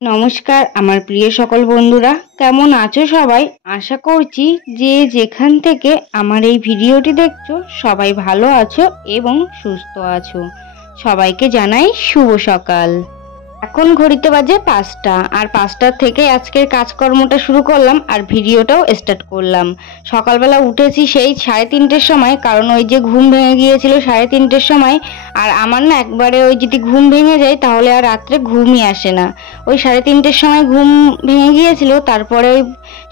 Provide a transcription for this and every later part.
নমস্কার আমার প্রিয় সকল বন্ধুরা, কেমন আছো সবাই? আশা করছি যে যেখান থেকে আমার এই ভিডিওটি দেখছো সবাই ভালো আছো এবং সুস্থ আছো। সবাইকে জানাই শুভ সকাল। এখন ঘড়িতে বাজে 5টা, আর 5টার থেকে আজকের কাজকর্মটা শুরু করলাম আর ভিডিওটাও স্টার্ট করলাম। সকালবেলা উঠেছি সেই 3:30টার সময়, কারণ ওই যে ঘুম ভেঙে গিয়েছিল 3:30টার সময়। আর আমার না একবারে ওই যদি ঘুম ভেঙে যায় তাহলে আর রাত্রে ঘুমই আসে না। ওই 3:30টার সময় ঘুম ভেঙে গিয়েছিল, তারপরে ওই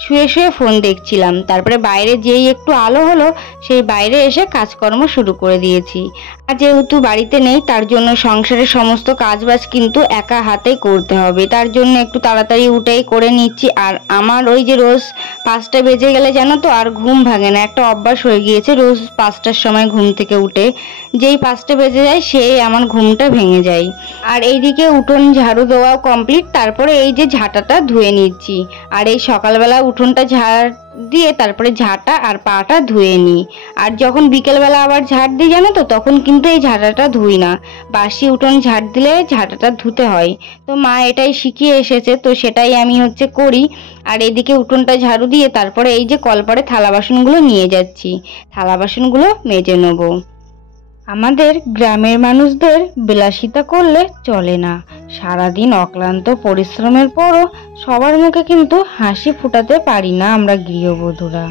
শুয়ে শুয়ে ফোন দেখছিলাম। তারপরে বাইরে যেই একটু আলো হলো সেই বাইরে এসে কাজকর্ম শুরু করে দিয়েছি। আর যেহেতু বাড়িতে নেই তার জন্য সংসারের সমস্ত কাজবাজ কিন্তু একা হাতেই করতে হবে, তার জন্য একটু তাড়াতাড়ি উঠেই করে নিচ্ছি। আর আমার ওই যে রোজ 5টা বেজে গেলে জানো তো আর ঘুম ভাঙে না, একটা অভ্যাস হয়ে গিয়েছে। রোজ 5টার সময় ঘুম থেকে উঠে যেই 5টা বেজে যায় সেই আমার ঘুমটা ভেঙে যায়। আর এইদিকে উঠোন ঝাড়ু দেওয়াও কমপ্লিট, তারপরে এই যে ঝাঁটাটা ধুয়ে নিচ্ছি। আর এই সকালবেলা উঠোনটা ঝাড় দিয়ে তারপরে ঝাঁটা আর পাটা ধুয়ে নিই। আর যখন বিকেলবেলা আবার ঝাড় দিই জানো তো, তখন কিন্তু এই ঝাঁটাটা ধুই না, বাসি উঠোন ঝাড় দিলে ঝাঁটাটা ধুতে হয়। তো মা এটাই শিখিয়ে এসেছে, তো সেটাই আমি করি। আর এদিকে উঠোনটা ঝাড়ু দিয়ে তারপরে এই যে কলপারে থালা বাসনগুলো নিয়ে যাচ্ছি, থালা বাসনগুলো মেজে নেবো। আমাদের গ্রামের মানুষদের বিলাসিতা করলে চলে না। সারাদিন অক্লান্ত পরিশ্রমের পরও সবার মুখে কিন্তু হাসি ফোটাতে পারি না আমরা গৃহবধূরা।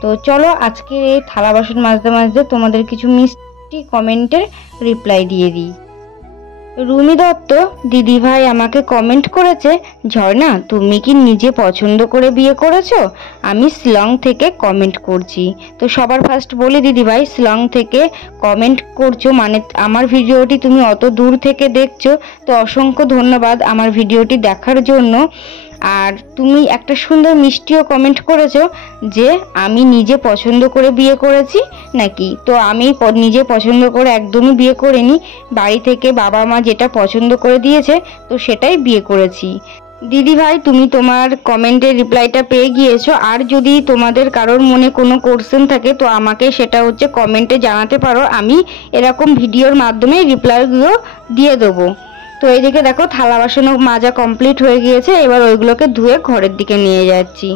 তো চলো আজকে এই থালা বাসন মাজতে মাজতে তোমাদের কিছু মিষ্টি কমেন্টের রিপ্লাই দিয়ে দিই। রুমি দত্ত দিদিভাই আমাকে কমেন্ট করেছে, ঝর্ণা তুমি কি নিজে পছন্দ করে বিয়ে করেছো? আমি শিলং থেকে কমেন্ট করছি। তো সবার ফার্স্ট বলি দিদিভাই, শিলং থেকে কমেন্ট করছো মানে আমার ভিডিওটি তুমি অত দূর থেকে দেখছো, তো অসংখ্য ধন্যবাদ আমার ভিডিওটি দেখার জন্য। আর তুমি একটা সুন্দর মিষ্টিও কমেন্ট করেছো যে আমি নিজে পছন্দ করে বিয়ে করেছি নাকি। তো আমি নিজে পছন্দ করে একদমই বিয়ে করিনি, বাড়ি থেকে বাবা মা যেটা পছন্দ করে দিয়েছে তো সেটাই বিয়ে করেছি। দিদি ভাই তুমি তোমার কমেন্টের রিপ্লাইটা পেয়ে গিয়েছো। আর যদি তোমাদের কারোর মনে কোনো কোশ্চেন থাকে তো আমাকে সেটা কমেন্টে জানাতে পারো, আমি এরকম ভিডিওর মাধ্যমে রিপ্লাইগুলো দিয়ে দেবো। তো এইদিকে দেখো থালা বাসনও মাজা কমপ্লিট হয়ে গিয়েছে, এবার ওইগুলোকে ধুয়ে ঘরের দিকে নিয়ে যাচ্ছি।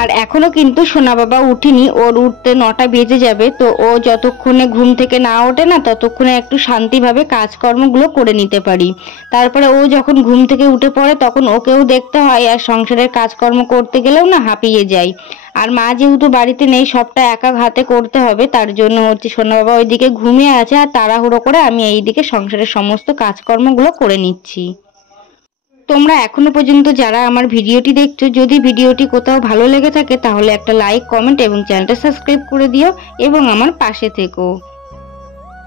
আর এখনো কিন্তু সোনা বাবা উঠিনি, ওর উঠতে 9টা বেজে যাবে। তো ও যতক্ষণে ঘুম থেকে না ওঠে না ততক্ষণে একটু শান্তিভাবে কাজকর্মগুলো করে নিতে পারি। তারপরে ও যখন ঘুম থেকে উঠে পড়ে তখন ওকেও দেখতে হয়, আর সংসারের কাজকর্ম করতে গেলেও না হাঁপিয়ে যায়। আর মা যেহেতু বাড়িতে নেই সবটা একা হাতে করতে হবে, তার জন্য সোনা বাবা ওইদিকে ঘুমিয়ে আছে আর তাড়াহুড়ো করে আমি এইদিকে সংসারের সমস্ত কাজকর্মগুলো করে নিচ্ছি। তোমরা এখনো পর্যন্ত যারা আমার ভিডিওটি দেখছো, যদি ভিডিওটি কোথাও ভালো লেগে থাকে তাহলে একটা লাইক, কমেন্ট এবং চ্যানেলটা সাবস্ক্রাইব করে দিও এবং আমার পাশে থেকো।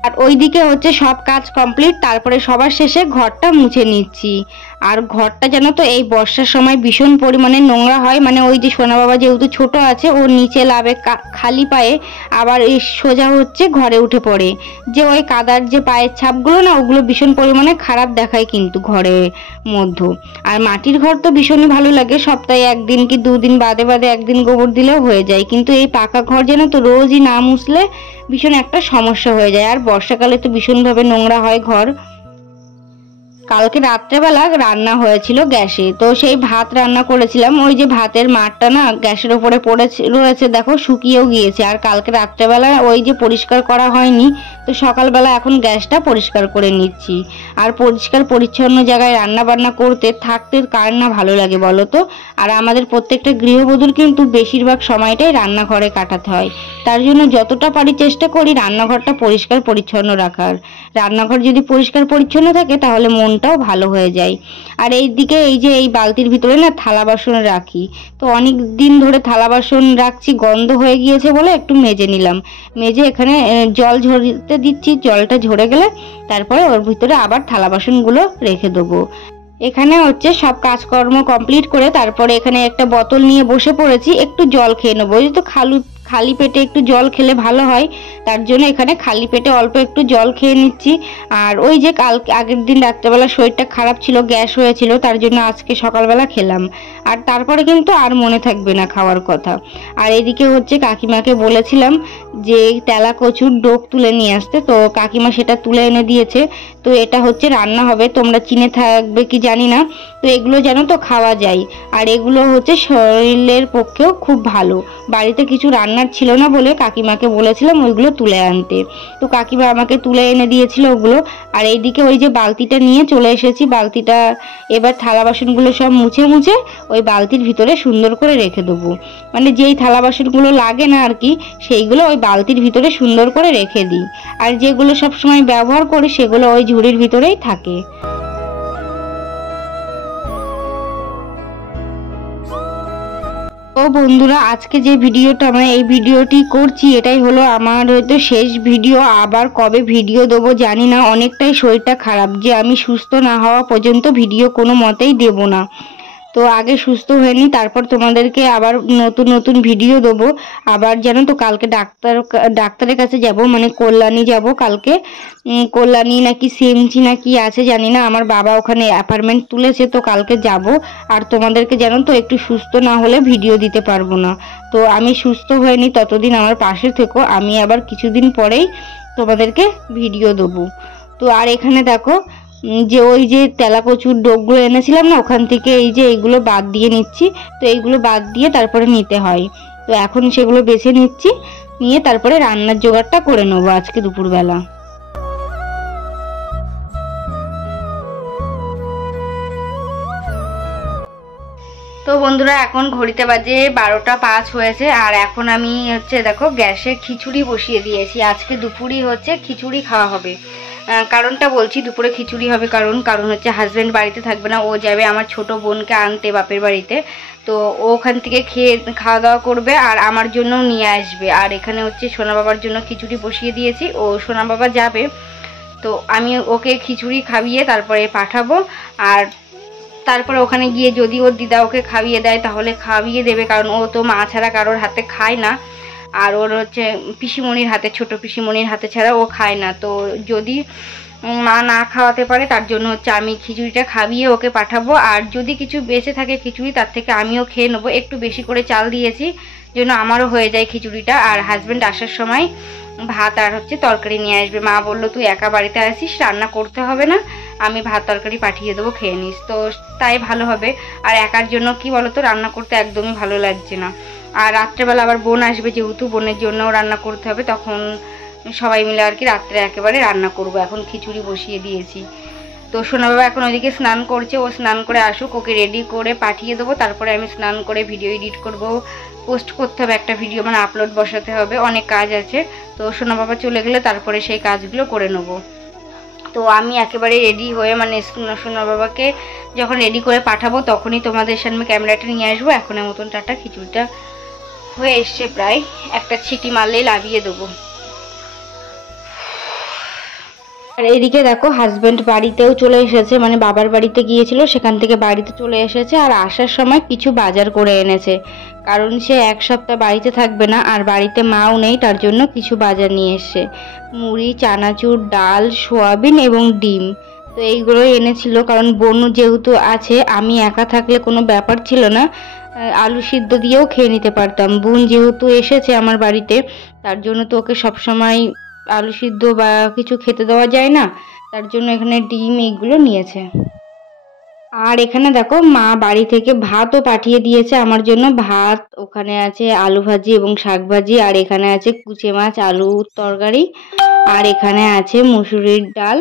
আর ওইদিকে সব কাজ কমপ্লিট, তারপরে সবার শেষে ঘরটা মুছে নিচ্ছি। আর ঘরটা জানো তো এই বর্ষার সময় ভীষণ পরিমাণে নোংরা হয়, মানে ওই যে সোনা বাবা যেহেতু ছোট আছে ও নিচে লাভে খালি পায়ে আবার এই সোজা ঘরে উঠে পড়ে, যে ওই কাদার যে পায়ের ছাপগুলো না ওগুলো ভীষণ পরিমাণে খারাপ দেখায় কিন্তু ঘরের মধ্যে। আর মাটির ঘর তো ভীষণই ভালো লাগে, সপ্তাহে 1 দিন কি 2 দিন বাদে বাদে 1 দিন গোবর দিলেও হয়ে যায়, কিন্তু এই পাকা ঘর জানো তো রোজই না মুছলে ভীষণ একটা সমস্যা হয়ে যায়। আর বর্ষাকালে তো ভীষণভাবে নোংরা হয় ঘর। কালকে রাত্রেবেলা রান্না হয়েছিল গ্যাসে, তো সেই ভাত রান্না করেছিলাম। ওই যে ভাতের মাঠটা না গ্যাসের উপরে রয়েছে, দেখো শুকিয়েও গিয়েছে। আর কালকে রাত্রেবেলা ওই যে পরিষ্কার করা হয়নি, তো সকালবেলা এখন গ্যাসটা পরিষ্কার করে নিচ্ছি। আর পরিষ্কার পরিচ্ছন্ন জায়গায় রান্না বান্না থাকতে কার না ভালো লাগে বলো তো। আর আমাদের প্রত্যেকটা গৃহবধূর কিন্তু বেশিরভাগ সময়টাই রান্নাঘরে কাটাতে হয়, তার জন্য যতটা পারি চেষ্টা করি রান্নাঘরটা পরিষ্কার পরিচ্ছন্ন রাখার। রান্নাঘর যদি পরিষ্কার পরিচ্ছন্ন থাকে তাহলে মনটাও ভালো হয়ে যায়। আর এইদিকে এই যে এই বালতির ভিতরে না থালা বাসন রাখি, তো অনেক দিন ধরে থালা বাসন রাখছি, গন্ধ হয়ে গিয়েছে বলে একটু মেজে নিলাম। মেজে এখানে জল ঝরতে দিচ্ছি, জলটা ঝরে গেলে তারপরে ওর ভিতরে আবার থালা বাসনগুলো রেখে দেবো। এখানে সব কাজকর্ম কমপ্লিট করে তারপরে এখানে একটা বোতল নিয়ে বসে পড়েছি, একটু জল খেয়ে নেবো। তো খালি পেটে একটু জল খেলে ভালো হয়, তার জন্য এখানে খালি পেটে অল্প একটু জল খেয়ে নিচ্ছি। আর ওই যে আগের দিন রাত্রেবেলা শরীরটা খারাপ ছিল, গ্যাস হয়েছিল, তার জন্য আজকে সকালবেলা খেলাম। আর তারপরে কিন্তু আর মনে থাকবে না খাওয়ার কথা। আর এদিকে হচ্ছে কাকিমাকে বলেছিলাম যে তেলা কচুর ডোক তুলে নিয়ে আসতে, তো কাকিমা সেটা তুলে এনে দিয়েছে। তো এটা হচ্ছে রান্না হবে, তোমরা চিনে থাকবে কি জানি না। তো এগুলো জানো তো খাওয়া যায়, আর এগুলো হচ্ছে শরীরের পক্ষেও খুব ভালো। বাড়িতে কিছু রান্নার ছিল না বলে কাকিমাকে বলেছিলাম ওইগুলো তুলে আনতে, তো কাকিমা আমাকে তুলে এনে দিয়েছিল ওগুলো। আর এইদিকে ওই যে বালতিটা নিয়ে চলে এসেছি, বালতিটা এবার থালা বাসনগুলো সব মুছে মুছে ওই বালতির ভিতরে সুন্দর করে রেখে দেবো। মানে যেই থালা বাসনগুলো লাগে না আর কি, সেইগুলো ওই বালতির ভিতরে সুন্দর করে রেখে দিই। আর যেগুলো সবসময় ব্যবহার করি সেগুলো ওই ঝুড়ির ভিতরেই থাকে। তো বন্ধুরা, আজকে যে ভিডিওটা এই ভিডিওটি করছি, এটাই হলো আমার হয়তো শেষ ভিডিও। আবার কবে ভিডিও দেবো জানি না, অনেকটাই শরীরটা খারাপ, যে আমি সুস্থ না হওয়া পর্যন্ত ভিডিও কোনো মতেই দেব না। তো আগে সুস্থ হয়ে নিই, তারপর তোমাদেরকে আবার নতুন নতুন ভিডিও দেবো। আবার জানো তো কালকে ডাক্তারের কাছে যাব, মানে কল্যাণী যাব কালকে। কল্যাণী নাকি সিএমসি না কি আছে জানি না, আমার বাবা ওখানে অ্যাপার্টমেন্ট তুলেছে, তো কালকে যাব। আর তোমাদেরকে জানো তো একটু সুস্থ না হলে ভিডিও দিতে পারবো না। তো আমি সুস্থ হয়ে নিই, ততদিন আমার পাশে থেকো, আমি আবার কিছুদিন পরেই তোমাদেরকে ভিডিও দেবো। তো আর এখানে দেখো যে ওই যে তেলা কচুর ডোকগুলো এনেছিলাম না, ওখান থেকে এই যে এইগুলো বাদ দিয়ে নিচ্ছি। তো এইগুলো বাদ দিয়ে তারপরে নিতে হয়, তো এখন সেগুলো বেছে নিচ্ছি, নিয়ে তারপরে রান্নার জোগাড়টা করে নেবো আজকে দুপুরবেলা। তো বন্ধুরা, এখন ঘড়িতে বাজে 12টা 5 হয়েছে। আর এখন আমি হচ্ছে দেখো গ্যাসে খিচুড়ি বসিয়ে দিয়েছি। আজকে দুপুরই হচ্ছে খিচুড়ি খাওয়া হবে। কারণটা বলছি, দুপুরে খিচুড়ি হবে কারণ হচ্ছে হাজব্যান্ড বাড়িতে থাকবে না, ও যাবে আমার ছোট বোনকে আনতে বাপের বাড়িতে। তো ও ওখান থেকে খাওয়া দাওয়া করবে আর আমার জন্যও নিয়ে আসবে। আর এখানে হচ্ছে সোনা বাবার জন্য খিচুড়ি বসিয়ে দিয়েছি, ও সোনা বাবা যাবে, তো আমি ওকে খিচুড়ি খাইয়ে তারপরে পাঠাবো। আর তারপরে ওখানে গিয়ে যদি ওর দিদা ওকে খাইয়ে দেয় তাহলে খাইয়ে দেবে, কারণ ও তো মা ছাড়া কারোর হাতে খায় না। আর ওর হচ্ছে পিসিমণির হাতে, ছোট পিসিমণির হাতে ছাড়া ও খায় না। তো যদি মা না খাওয়াতে পারে, তার জন্য হচ্ছে আমি খিচুড়িটা খাইয়ে ওকে পাঠাবো। আর যদি কিছু বেঁচে থাকে খিচুড়ি, তার থেকে আমিও খেয়ে নেবো। একটু বেশি করে চাল দিয়েছি, যেন আমারও হয়ে যায় খিচুড়িটা। আর হাজব্যান্ড আসার সময় ভাত আর হচ্ছে তরকারি নিয়ে আসবে। মা বললো তুই একা বাড়িতে আসিস, রান্না করতে হবে না, আমি ভাত তরকারি পাঠিয়ে দেবো, খেয়ে নিস। তো তাই ভালো হবে। আর একার জন্য কি বলতো, রান্না করতে একদমই ভালো লাগছে না। আর রাত্রেবেলা আবার বোন আসবে, যেহেতু বোনের জন্যও রান্না করতে হবে, তখন সবাই মিলে আর কি রাত্রে একেবারে রান্না করব। এখন খিচুড়ি বসিয়ে দিয়েছি। তো সোনা বাবা এখন ওইদিকে স্নান করছে, ও স্নান করে আসুক, ওকে রেডি করে পাঠিয়ে দেবো। তারপরে আমি স্নান করে ভিডিও এডিট করব, পোস্ট করতে হবে একটা ভিডিও, মানে আপলোড বসাতে হবে, অনেক কাজ আছে। তো সোনা বাবা চলে গেলে তারপরে সেই কাজগুলো করে নেবো। তো আমি একেবারে রেডি হয়ে, মানে সোনা বাবাকে যখন রেডি করে পাঠাবো তখনই তোমাদের সামনে ক্যামেরাটা নিয়ে আসবো। এখনের মতন টাটা, খিচুড়িটা হয়ে এসছে প্রায়, একটা ছিটি মারলেই লাভিয়ে দেবো। আর এদিকে দেখো হাজব্যান্ড বাড়িতেও চলে এসেছে, মানে বাবার বাড়িতে গিয়েছিল, সেখান থেকে বাড়িতে চলে এসেছে। আর আসার সময় কিছু বাজার করে এনেছে, কারণ সে 1 সপ্তাহ বাড়িতে থাকবে না, আর বাড়িতে মাও নেই, তার জন্য কিছু বাজার নিয়ে এসছে। মুড়ি, চানাচুর, ডাল, সোয়াবিন এবং ডিম। তো এইগুলো এনেছিল, কারণ বোন যেহেতু আছে, আমি একা থাকলে কোনো ব্যাপার ছিল না, আলু সিদ্ধ দিয়েও খেয়ে নিতে পারতাম। বোন যেহেতু এসেছে আমার বাড়িতে, তার জন্য তো ওকে সবসময় আলু সিদ্ধ বা কিছু খেতে দেওয়া যায় না, তার জন্য এখানে ডিম এইগুলো নিয়েছে। আর এখানে দেখো মা বাড়ি থেকে ভাতও পাঠিয়ে দিয়েছে আমার জন্য। ভাত, ওখানে আছে আলু ভাজি এবং শাক ভাজি, আর এখানে আছে কুচে মাছ আলু তরকারি, আর এখানে আছে মুসুরির ডাল,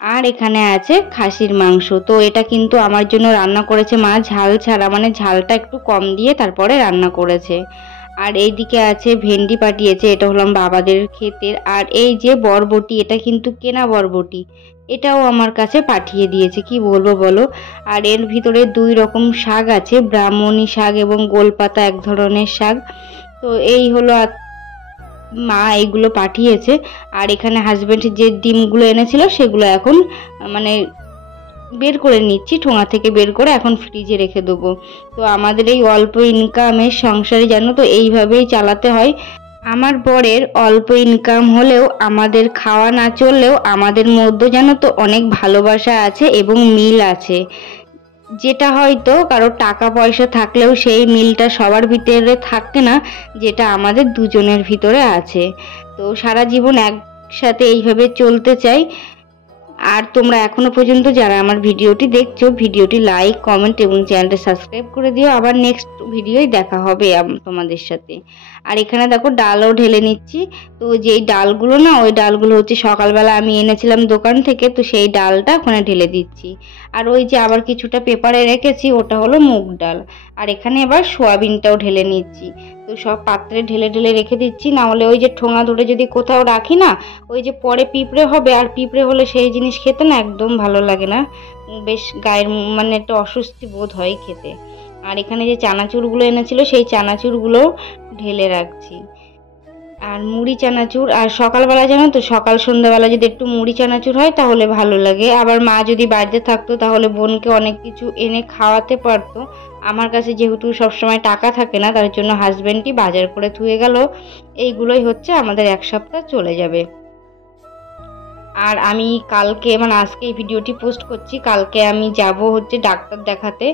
আর এখানে আছে খাসির মাংস। তো এটা কিন্তু আমার জন্য রান্না করেছে মা, ঝাল ছাড়া, মানে ঝালটা একটু কম দিয়ে তারপরে রান্না করেছে। আর এইদিকে আছে ভেন্ডি পাঠিয়েছে, এটা হলাম বাবাদের ক্ষেতের। আর এই যে বরবটি, এটা কিন্তু কেনা বরবটি, এটাও আমার কাছে পাঠিয়ে দিয়েছে, কি বলবো বলো। আর এর ভিতরে 2 রকম শাক আছে, ব্রাহ্মণী শাক এবং গোলপাতা এক ধরনের শাক। তো এই হলো মা এইগুলো পাঠিয়েছে। আর এখানে হাজবেন্ড যে ডিমগুলো এনেছিল সেগুলো এখন মানে বের করে নিচ্ছি, ঠোঙা থেকে বের করে এখন ফ্রিজে রেখে দেবো। তো আমাদের এই অল্প ইনকামের সংসারে জানো তো এইভাবেই চালাতে হয়। আমার বরের অল্প ইনকাম হলেও আমাদের খাওয়া না চললেও আমাদের মধ্যে জানো তো অনেক ভালোবাসা আছে এবং মিল আছে, যেটা হয়তো কারো টাকা পয়সা থাকলেও সেই মিলটা সবার ভিতরে থাকে না, যেটা আমাদের দুজনের ভিতরে আছে। তো সারা জীবন একসাথে এইভাবে চলতে চাই। আর তোমরা এখনো পর্যন্ত যারা আমার ভিডিওটি দেখছো, ভিডিওটি লাইক, কমেন্ট এবং চ্যানেলটা সাবস্ক্রাইব করে দিও। আবার নেক্সট ভিডিওই দেখা হবে তোমাদের সাথে। আর এখানে দেখো ডালও ঢেলে নিচ্ছি। তো যেই ডালগুলো না, ওই ডালগুলো হচ্ছে সকালবেলা আমি এনেছিলাম দোকান থেকে, তো সেই ডালটা ওখানে ঢেলে দিচ্ছি। আর ওই যে আবার কিছুটা পেপারে রেখেছি, ওটা হলো মুগ ডাল। আর এখানে এবার সোয়াবিনটাও ঢেলে নিচ্ছি। তো সব পাত্রে ঢেলে ঢেলে রেখে দিচ্ছি, না হলে ওই যে ঠোঙা ধরে যদি কোথাও রাখি না, ওই যে পরে পিঁপড়ে হবে, আর পিঁপড়ে হলে সেই জিনিস খেতে না একদম ভালো লাগে না, বেশ গায়ের মানে একটা অস্বস্তি বোধ হয় খেতে। আর এখানে যে চানাচুরগুলো এনেছিল সেই চানাচুরগুলো ঢেলে রাখছি। আর মুড়ি চানাচুর, আর সকালবেলা জানো তো সকাল সন্ধ্যাবেলা যদি একটু মুড়ি চানাচুর হয় তাহলে ভালো লাগে। আবার মা যদি বাড়িতে থাকতো তাহলে বোনকে অনেক কিছু এনে খাওয়াতে পারতো। আমার কাছে যেহেতু সবসময় টাকা থাকে না, তার জন্য হাজবেন্ডই বাজার করে থুয়ে গেল। এইগুলোই হচ্ছে আমাদের এক সপ্তাহ চলে যাবে। আর আমি কালকে মানে আজকে এই ভিডিওটি পোস্ট করছি, কালকে আমি যাব হচ্ছে ডাক্তার দেখাতে,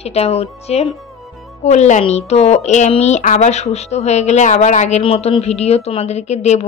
সেটা হচ্ছে কল্যাণী। তো আমি আবার সুস্থ হয়ে গেলে আবার আগের মতন ভিডিও তোমাদেরকে দেব।